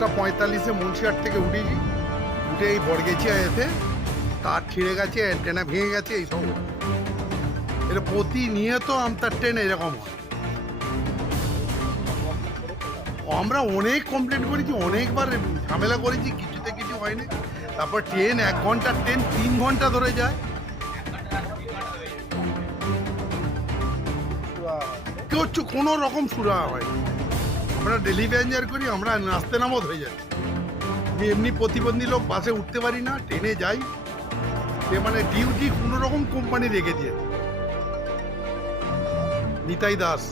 5:45 মুন্সিহাট থেকে উঠেছি, উঠে এই বড়গেছিয়া এতে তার ছিঁড়ে গেছে, অ্যান্টেনা ভেঙে গেছে, এইসব এটা প্রতিনিয়ত আমতার ট্রেন এরকম হয়। আমরা অনেক কমপ্লেন করেছি, অনেকবার ঝামেলা করেছি, কিছুতে কিছু হয়নি। তারপর ট্রেন 1 ঘন্টার ট্রেন 3 ঘন্টা ধরে যায়, কিচ্ছু কোনো রকম সুরাহা হয়নি। আমরা ডেলি প্যাসেঞ্জার করি, আমরা নাচতে নামত হয়ে যাচ্ছি। আমি এমনি প্রতিবন্ধী লোক, বাসে উঠতে পারি না, ট্রেনে যাই, সে মানে ডিউটি কোনো রকম কোম্পানি রেখে দিয়ে। নিতাই দাস।